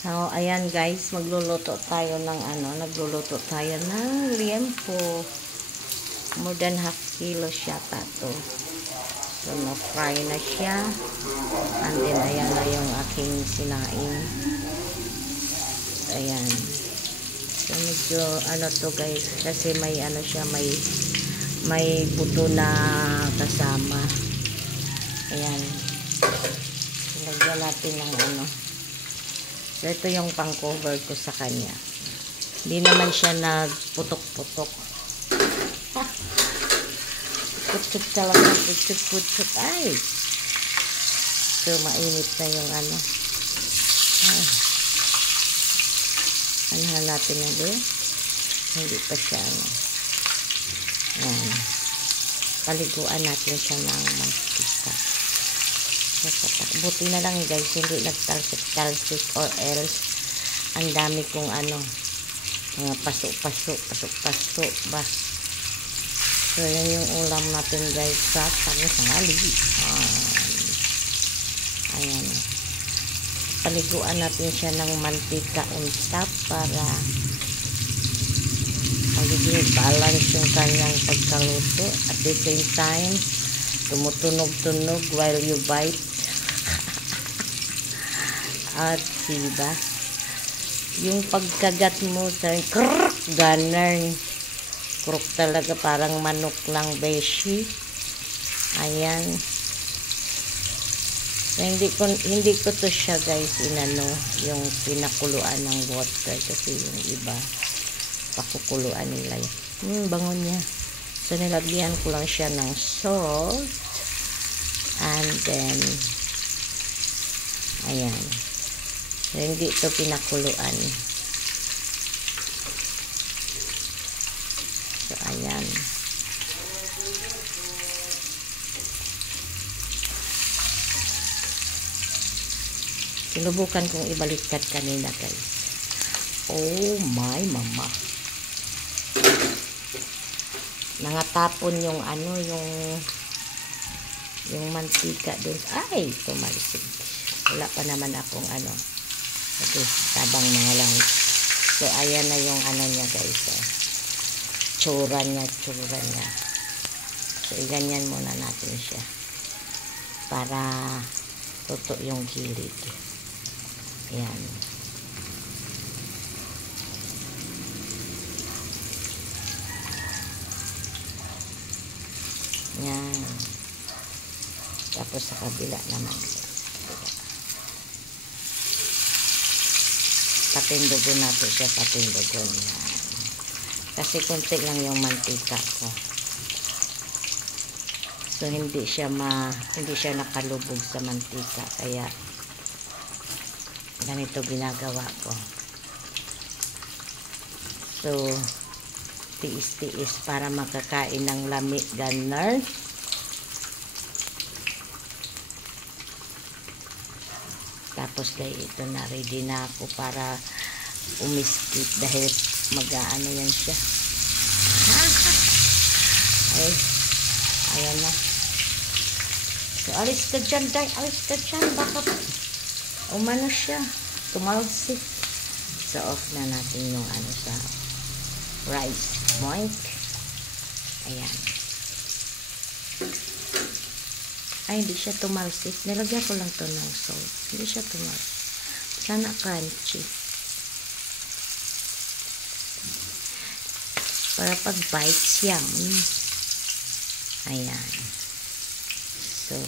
So, ayan guys, nagluluto tayo ng liempo. More than half kilo siya to. So, na-fry na siya. And then, ayan na yung aking sinaing. Ayan. So, medyo, to guys, kasi may siya, may buto na kasama. Ayan. Lagyan natin ng So, ito yung pang-cover ko sa kanya. Hindi naman siya nagputok-putok. Putok talaga. Putok. Ay! So, mainit na yung Ay. Anahan natin na doon. Hindi pa siya Ayan. Paliguan natin siya ng mantika. Buti na lang guys, hindi nagtalsik or else ang dami kong mga paso ba. So yan yung ulam natin guys sa tanghali. Ayan. Paliguan natin siya ng mantika on top para magiging balance yung kanyang pagkaluto. At the same time, tumutunog-tunog while you bite. At diba? Yung pagkagat mo sa ganun. Kruk talaga, parang manok lang beshi. Ayan. So, hindi ko to siya guys yung pinakuluan ng water kasi yung iba pakukuluan nila yun. Bango niya. So, nilagyan ko lang siya ng salt. And then, ayan. So, hindi ito pinakuluan. So, ayan. Sinubukan kong ibaliktad kanina, guys. Oh my mama. Nangatapon yung yung mantika dun. Ay, tumalisig. Wala pa naman akong Okay, tabang mga lang. So, ayan na yung niya guys. Tsura niya. So, iganyan muna natin siya. Para tuto yung gilid. Ayan. Yan. Tapos sa kabila naman. Patindugon natin siya. Patindugon. Yan. Kasi konti lang yung mantika ko. So, hindi siya nakalubog sa mantika. Kaya, ganito ginagawa ko. So, tiis-tiis para makakain ng lami ganun. Tapos guys, ito na ready na ako para umiskip dahil mag-aano yan siya. Ay, ayan na. So, alis ka dyan, day. Alis ka dyan. Baka umano siya. Tumalsik. So, off na natin yung sa rice. Moink. Ayan. Ay, hindi siya tumalsik. Nilagyan ko lang to ng salt. Hindi siya tumalsik. Sana crunchy. Para pag bites, yum. Ayan. So,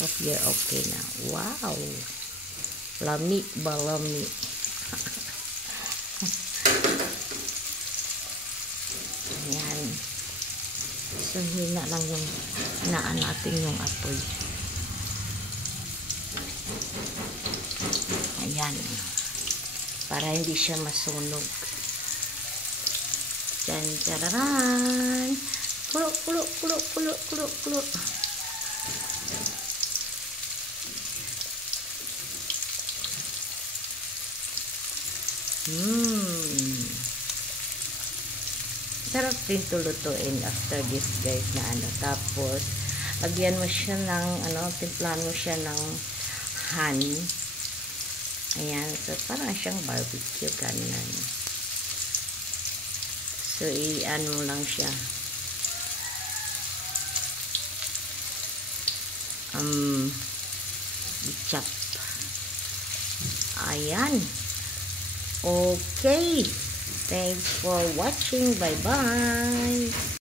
hope you're okay na. Wow! Lami ba, lami? Ayan. So, hina lang yung hinaan natin yung apoy. Ayan. Para hindi siya masunog. Diyan, tararan. Kulo. Sarap din tulutuin after this guys na Tapos, lagyan mo siya ng, timplahan mo siya ng honey. Ayan. So, parang siyang barbecue, ganun. So, i-ano lang siya. I-chop. Ayan. Okay. Thanks for watching. Bye-bye.